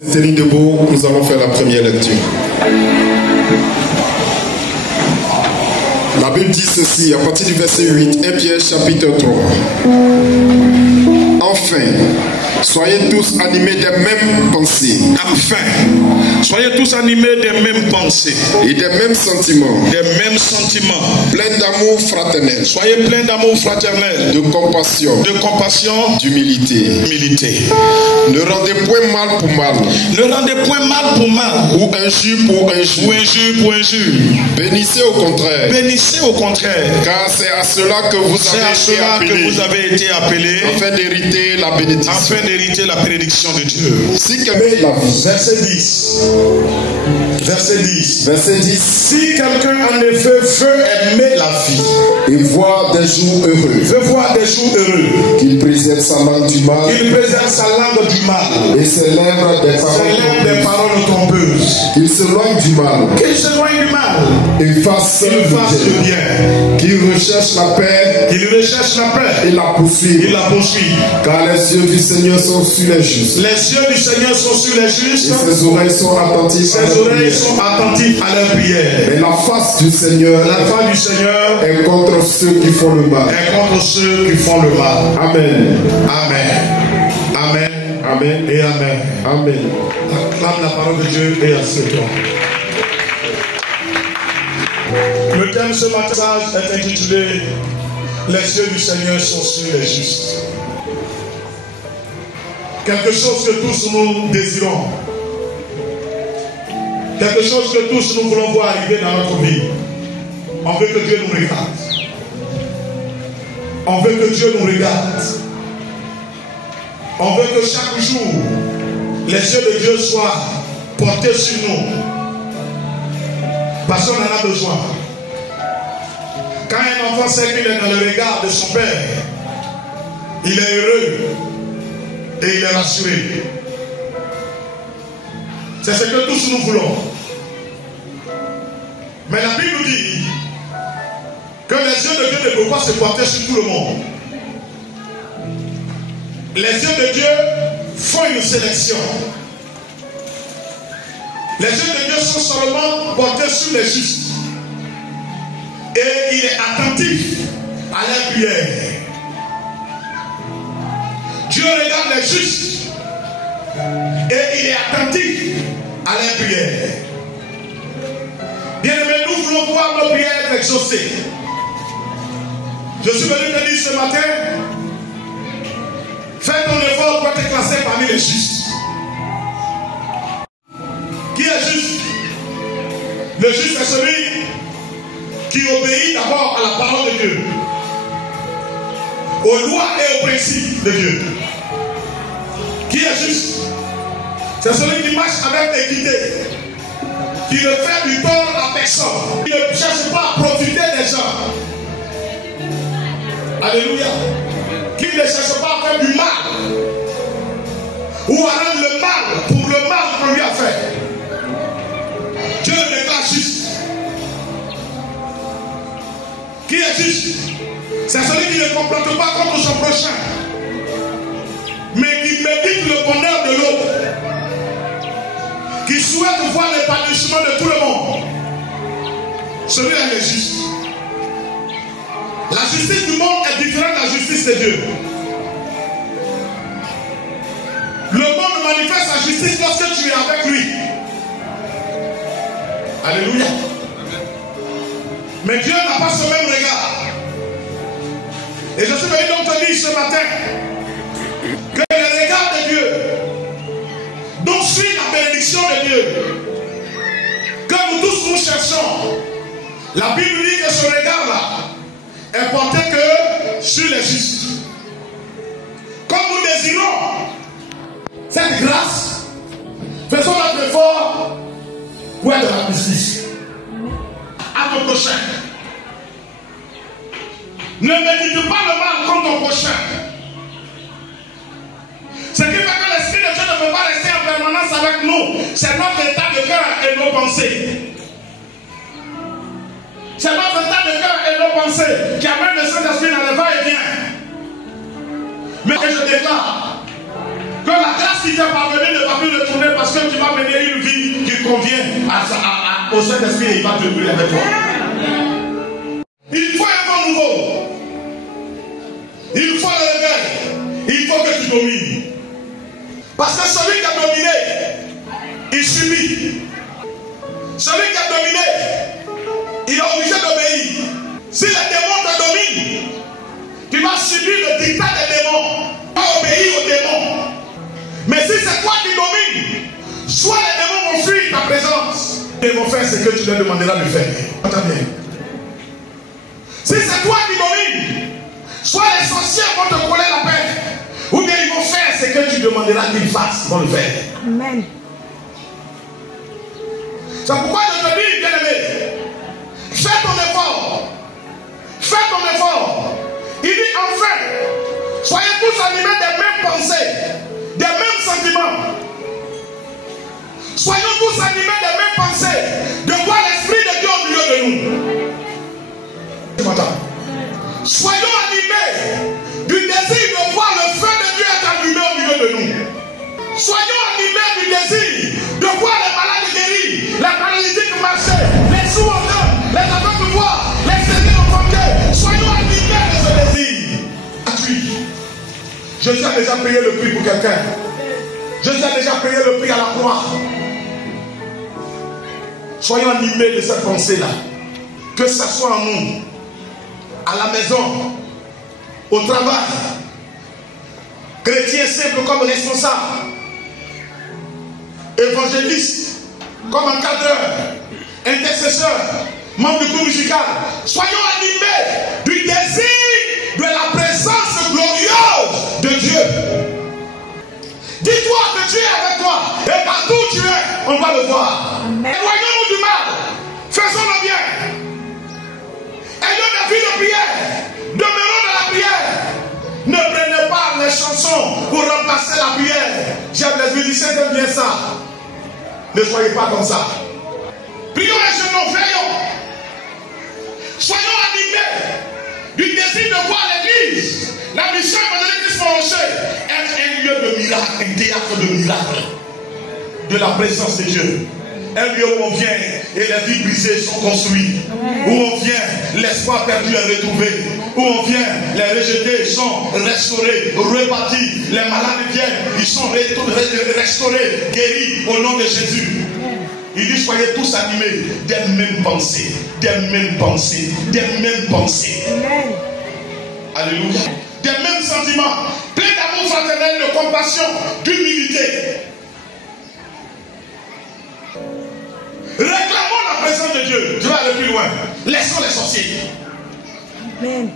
Tenez debout, nous allons faire la première lecture. La Bible dit ceci à partir du verset 8, 1 Pierre chapitre 3. Enfin, soyez tous animés des mêmes pensées. Enfin, soyez tous animés des mêmes pensées. Et des mêmes sentiments. Des mêmes sentiments. Pleins d'amour fraternel. Soyez pleins d'amour fraternel. De compassion. De compassion. D'humilité. Humilité. Ne rendez point mal pour mal. Ne rendez point mal pour mal. Ou injure pour injure. Ou injure pour injure. Bénissez au contraire. Bénissez au contraire. Car c'est à cela que vous avez été appelés. Afin d'hériter la bénédiction. Afin d'hériter la bénédiction de Dieu. Si quelqu'un la vie. Verset 10. Verset 10. Verset 10. Si quelqu'un en effet veut aimer la vie et voir des jours heureux. Veut voir des jours heureux. Qu'il préserve sa langue du mal. Qu'il préserve sa langue du mal. Et ses lèvres des paroles trompeuses. Qu'il s'éloigne du mal. Qu'il s'éloigne du mal. Et fasse le bien. Qu'il recherche la paix. Qu'il recherche la paix. Et la poursuive. Il la poursuit. Car les yeux du Seigneur sont sur les justes. Les yeux du Seigneur sont sur les justes. Et ses oreilles sont attentives. Ses oreilles sont attentives à leur prière. Mais la face du Seieur. La face du Seigneur est contre ceux qui font le mal. Est contre ceux qui font le mal. Amen. Amen. Amen. Amen. Et amen. Amen. Acclame la parole de Dieu et acceptons. Le thème de ce matin est intitulé Les yeux du Seigneur sont sur les justes. Quelque chose que tous nous désirons. Quelque chose que tous nous voulons voir arriver dans notre vie. On veut que Dieu nous regarde. On veut que Dieu nous regarde. On veut que chaque jour, les yeux de Dieu soient portés sur nous. Parce qu'on en a besoin. Quand un enfant sait qu'il est dans le regard de son père, il est heureux et il est rassuré. C'est ce que tous nous voulons. Mais la Bible dit que les yeux de Dieu ne peuvent pas se porter sur tout le monde. Les yeux de Dieu font une sélection. Les yeux de Dieu sont seulement portés sur les justes. Et il est attentif à leur prière. Dieu regarde les justes. Et il est attentif à leur prière. Bien-aimés, nous voulons voir nos prières exaucées. Je suis venu te dire ce matin, fais ton effort pour te classer parmi les justes. Qui est juste? Le juste est celui qui obéit d'abord à la parole de Dieu, aux lois et aux principes de Dieu. Qui est juste? C'est celui qui marche avec équité, qui ne fait du tort à personne, qui ne cherche pas à profiter des gens. Alléluia. Qui ne cherche pas à faire du mal ou à rendre le mal pour le mal qu'on lui a fait. Dieu le déclare juste. Qui est juste? C'est celui qui ne complote pas contre son prochain, mais qui médite le bonheur de l'autre, qui souhaite voir l'épanouissement de tout le monde. Celui-là est juste. La justice du monde est différente de la justice de Dieu. Le monde manifeste sa justice lorsque tu es avec lui. Alléluia. Mais Dieu n'a pas ce même regard. Et je suis venu donc te dire ce matin que le regard de Dieu, dont suit la bénédiction de Dieu, que nous tous nous cherchons, la Bible dit que ce regard-là est porté que sur les justes. Comme nous désirons cette grâce, faisons notre effort pour être dans la justice à ton prochain. Ne médite pas le mal contre ton prochain. Ce qui fait que l'Esprit de Dieu ne peut pas rester en permanence avec nous, c'est notre état de cœur et nos pensées. C'est notre état de cœur et nos pensées qui amène le Saint-Esprit dans le va-et-vient. Mais je déclare que Que la grâce qui t'est parvenue ne va plus retourner parce que tu vas mener une vie qui convient au Saint-Esprit et il va te brûler avec toi. Il faut un vent nouveau. Il faut le réveil. Il faut que tu domines. Parce que celui qui a dominé, il subit. Celui qui a dominé, il est obligé d'obéir. Si les démons te dominent, tu vas subir le dictat des démons. Tu vas obéir aux démons. Mais si c'est toi qui domines, soit les démons vont fuir ta présence. Ils vont faire ce que tu leur demanderas de faire. Entends bien. Si c'est toi qui domines, soit les sorciers vont te coller la peine, ou bien ils vont faire ce que tu demanderas qu'ils fassent. Ils vont le faire. Amen. C'est pourquoi je te dis, bien-aimé, fais ton effort. Fais ton effort. Il dit enfin, soyez tous animés des mêmes pensées, des mêmes sentiments. Soyons tous animés des mêmes pensées, de voir l'Esprit de Dieu au milieu de nous. Soyons animés du désir de voir le feu de Dieu être allumé au milieu de nous. Soyons animés du désir de voir les malades guéris, les paralytiques marcher, les sourds entendre, les aveugles voir, les saignés entendre. Soyons animés de ce désir. Appuie. Jésus a déjà payé le prix pour quelqu'un. Jésus a déjà payé le prix à la croix. Soyons animés de cette pensée-là. Que ce soit en nous, à la maison, au travail, chrétien simple comme responsable, évangéliste comme encadreur, intercesseur, membre du groupe musical. Soyons animés du désir de la présence glorieuse de Dieu. Dis-toi que Dieu est avec toi et partout où tu es, on va le voir. Éloignons-nous du mal, faisons le bien. Ayons des vies de prière, demeurons dans la prière. Ne prenez pas les chansons pour remplacer la prière. J'aime les musiciens qui aiment bien ça. Ne soyez pas comme ça. Prions les genoux, veillons. Soyons animés du désir de voir l'église, la mission de l'église Rocher, être un lieu de miracle, un théâtre de miracle, de la présence de Dieu. Un lieu où on vient et les vies brisées sont construites. Où on vient, l'espoir perdu est retrouvé. Où on vient, les rejetés sont restaurés, repartis. Les malades viennent, ils sont restaurés, guéris au nom de Jésus. Il dit, soyez tous animés des mêmes pensées, des mêmes pensées, des mêmes pensées. Alléluia. Des mêmes sentiments, plein d'amour fraternel, de compassion, d'humilité. Réclamons la présence de Dieu. Je vais aller plus loin. Laissons les sorciers. Amen.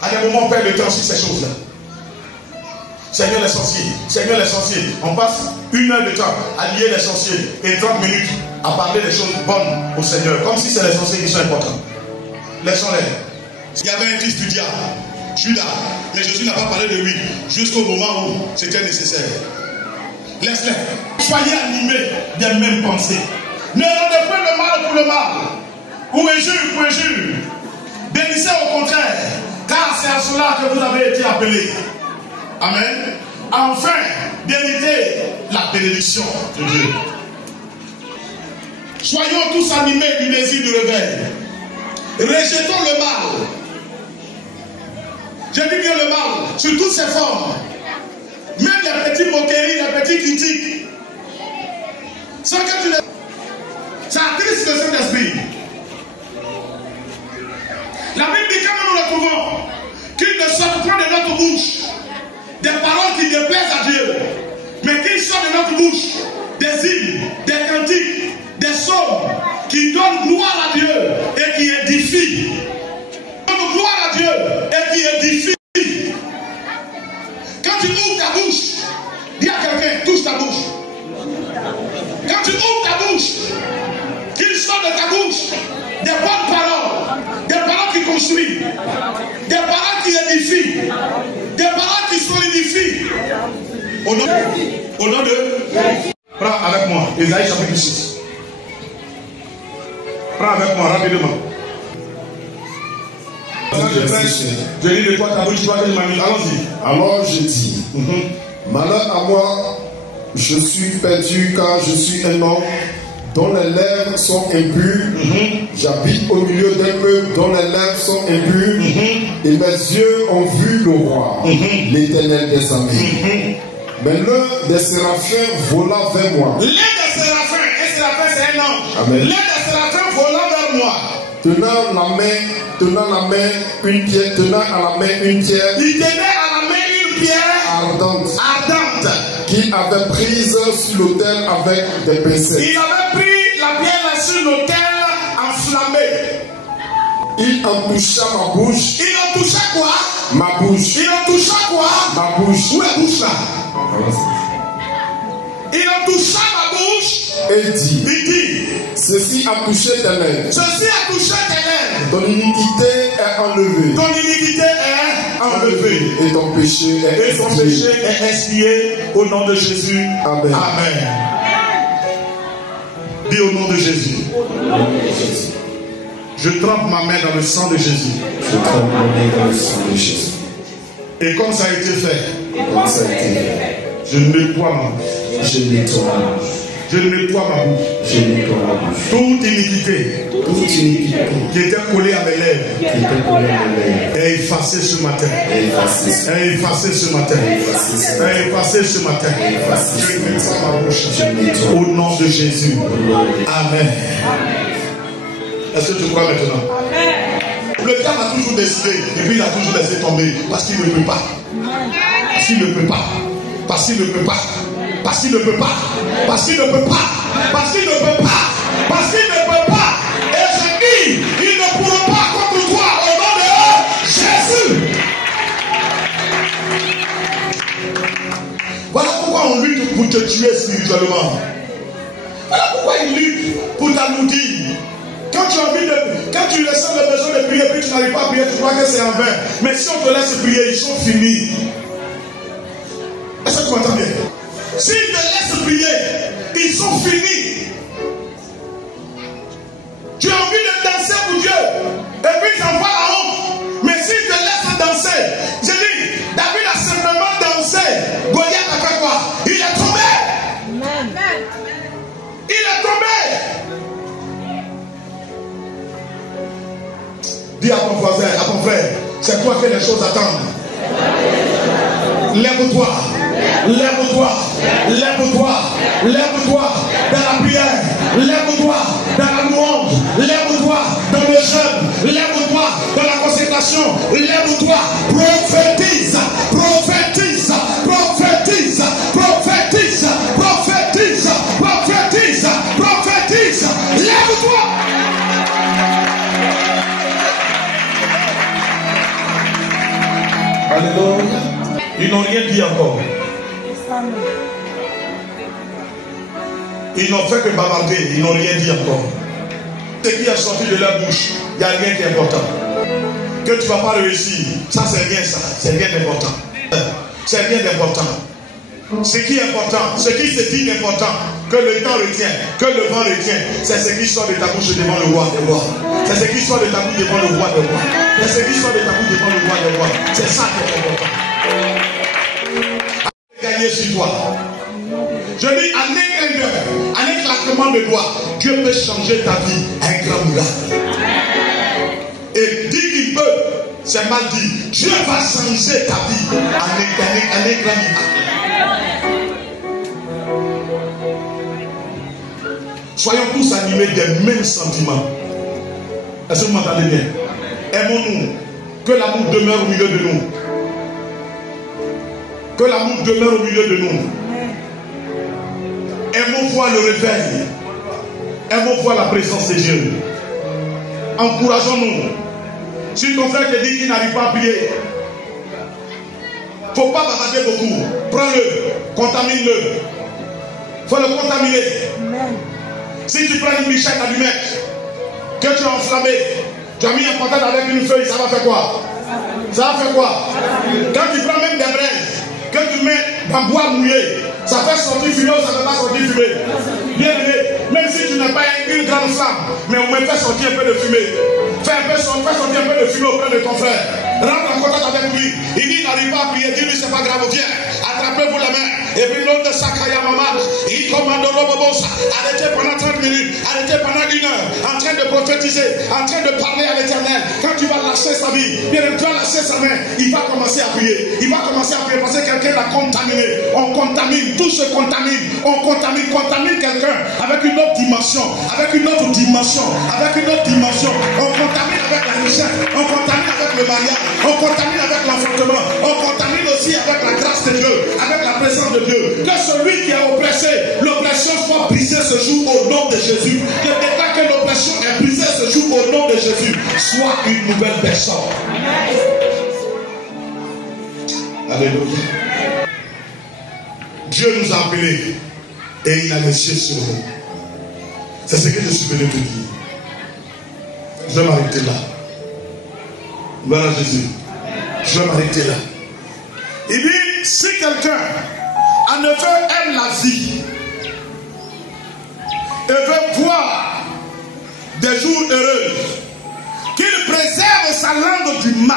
À des moments, on perd le temps sur ces choses-là. Seigneur les sorciers, Seigneur les sorciers. On passe 1 heure de temps à lier les sorciers et 30 minutes à parler des choses bonnes au Seigneur. Comme si c'est les sorciers qui sont importants. Laissons-les. Il y avait un fils du diable, Judas, mais Jésus n'a pas parlé de lui jusqu'au moment où c'était nécessaire. Laisse-les. Soyez animés des mêmes pensées. Ne rendez pas le mal pour le mal, ou injure pour injure. Bénissez au contraire, car c'est à cela que vous avez été appelés. Amen. Enfin, méritez la bénédiction de Dieu. Soyons tous animés du désir du réveil. Rejetons le mal. Je dis bien le mal sur toutes ses formes. Même les petites moqueries, les petites critiques. Sans que tu les... Ça attriste le Saint-Esprit. La Bible dit quand nous retrouvons qu'il ne sort point de notre bouche des paroles qui déplaisent à Dieu, mais qu'il sort de notre bouche des hymnes, des cantiques, des psaumes qui donnent gloire à Dieu et qui édifient. Donnent gloire à Dieu et qui édifient. Quand tu ouvres ta bouche, dis à quelqu'un, touche ta bouche. Quand tu ouvres ta bouche, qu'il sort de ta bouche des bonnes paroles qui construisent, des paroles qui édifient, des paroles qui solidifient. Au nom de prends avec moi, Ésaïe chapitre 6. Prends avec moi rapidement. Quand je prêche, je lis de toi ta bouche, tu vois que je m'amuse. Allons-y. Alors je dis, malheur à moi, je suis perdu car je suis un homme dont les lèvres sont impures. J'habite au milieu d'un peuple dont les lèvres sont impures. Et mes yeux ont vu le roi, l'Éternel des armées. Mais l'un des séraphins vola vers moi. L'un des séraphins, un séraphin c'est un ange. Amen. L'un des séraphins vola vers moi. Tenant à la main une pierre. Il tenait à la main une pierre ardente. Qu'il avait prise sur l'autel avec des pincettes. Il avait pris la pierre sur l'autel enflammé. Il en toucha ma bouche. Il en toucha quoi? Ma bouche. Il en toucha quoi? Ma bouche. Où est la bouche là? Il en toucha ma bouche. Et dit, il dit, ceci a touché tes lèvres. Ceci a touché tes lèvres. Ton iniquité est enlevée. Ton iniquité est enlevée. Et ton péché est expié au nom de Jésus. Amen. Amen. Dis au nom de Jésus. Je trempe ma main dans le sang de Jésus. Je trempe ma main dans le sang de Jésus. Et comme ça a été fait, je nettoie ma bouche. Je nettoie ma bouche. Je nettoie ma bouche. Je nettoie ma bouche. Toute iniquité qui était collée à mes lèvres est effacée ce matin. Est effacée ce matin. Est effacée ce matin. Je nettoie ma bouche. Au nom de Jésus. Amen. Est-ce que tu crois maintenant? Le diable a toujours décidé et puis il a toujours laissé tomber parce qu'il ne peut pas. Parce qu'il ne peut pas. Parce qu'il ne peut pas. Parce qu'il ne peut pas. Parce qu'il ne peut pas. Parce qu'il ne peut pas. Parce qu'il ne peut pas. Et je dis, ils ne pourront pas contre toi au nom de Jésus. Voilà pourquoi on lutte pour te tuer spirituellement. Voilà pourquoi ils luttent pour t'alourdir. Quand tu as envie quand tu ressens le besoin de prier, puis tu n'arrives pas à prier, tu crois que c'est en vain. Mais si on te laisse prier, ils sont finis. Est-ce que tu m'entends bien? S'ils te laissent prier, ils sont finis. Tu as envie de danser pour Dieu, et puis ils envoient la honte. Mais s'ils te laissent danser, je dis, David a simplement dansé. Goliath a fait quoi? Il est tombé. Il est tombé. Dis à ton voisin, à ton frère, c'est toi que les choses attendent. Lève-toi, lève-toi, lève-toi, lève-toi dans la prière, lève-toi dans la louange, lève-toi dans le jeûne, lève-toi dans la consécration, lève-toi, prophétise, prophétise, prophétise, prophétise, prophétise, prophétise, prophétise, lève-toi. Alléluia. Ils n'ont rien dit encore. Ils n'ont fait que bavarder. Ils n'ont rien dit encore. Ce qui est sorti de leur bouche, il n'y a rien qui est important. Que tu ne vas pas réussir, ça c'est rien ça. C'est rien d'important. C'est rien d'important. Ce qui est important, ce qui se dit d'important, que le temps retient, que le vent retient, c'est ce qui sort de ta bouche devant le roi des rois. C'est ce qui sort de ta bouche devant le roi des rois. C'est ce qui sort de ta bouche devant le roi des rois. C'est ça qui est important. Gagner sur toi. Je dis, en un clin d'œil, en un claquement de doigts, Dieu peut changer ta vie à un grand miracle. Et dit qu'il peut, c'est mal dit. Dieu va changer ta vie en un grand miracle. Soyons tous animés des mêmes sentiments. Est-ce que vous m'entendez bien? Aimons-nous. Que l'amour demeure au milieu de nous. Que l'amour demeure au milieu de nous. Aimons voir le réveil. Aimons voir la présence de Dieu. Encourageons-nous. Si ton frère te dit qu'il n'arrive pas à prier, il ne faut pas bavarder beaucoup. Prends-le, contamine-le. Il faut le contaminer. Si tu prends une bichette allumette, que tu as enflammé, tu as mis un patate avec une feuille, ça va faire quoi? Ça va faire quoi? Quand tu prends même des braises, que tu mets dans bois mouillé, ça fait sortir fumée ou ça ne fait pas sortir fumée? Bien aimé, même si tu n'as pas une grande flamme, mais on me fait sortir un peu de fumée. Fais fais sortir un peu de fumée auprès de ton frère. Rentre en contact avec lui. Il dit, il n'arrive pas à prier. Dis-lui, c'est pas grave, viens. Attrapez-vous la main. Et puis l'autre de Sakaya Mama, il commande Robobosa. Arrêtez pendant 30 minutes. Arrêtez pendant 1 heure. En train de prophétiser. En train de parler à l'Éternel. Quand tu vas lâcher sa vie, bien tu vas lâcher sa main. Il va commencer à prier. Il va commencer à prier parce que quelqu'un l'a contaminé. On contamine. Tout se contamine. On contamine quelqu'un avec une autre dimension. Avec une autre dimension. Avec une autre dimension. On contamine avec la richesse. On contamine avec le mariage. On contamine avec l'enfantement. On contamine aussi avec la grâce de Dieu. Avec la présence de Dieu. Que celui qui est oppressé, l'oppression soit brisée ce jour au nom de Jésus. Que dès que l'oppression est brisée ce jour au nom de Jésus, soit une nouvelle personne. Alléluia. Dieu nous a appelés et il a laissé sur nous. C'est ce que je suis venu te dire. Je vais m'arrêter là. Voilà Jésus. Je vais m'arrêter là. Il dit, si quelqu'un en effet aime la vie et veut voir des jours heureux, qu'il préserve sa langue du mal.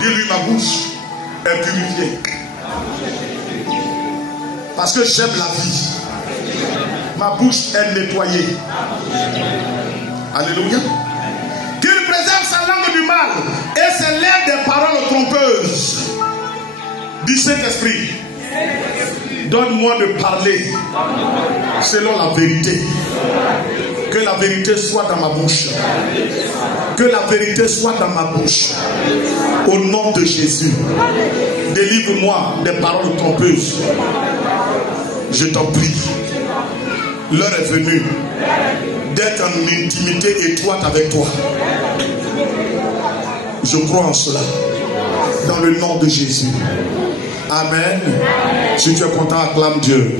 Dis-lui, ma bouche est purifiée. Parce que j'aime la vie. Ma bouche est nettoyée. Alléluia. Qu'il préserve sa langue du mal et se lève des paroles trompeuses. Dis Saint-Esprit, donne-moi de parler selon la vérité. Que la vérité soit dans ma bouche. Que la vérité soit dans ma bouche. Au nom de Jésus. Délivre-moi des paroles trompeuses. Je t'en prie. L'heure est venue d'être en intimité étroite avec toi. Je crois en cela. Dans le nom de Jésus. Amen. Si tu es content, acclame Dieu.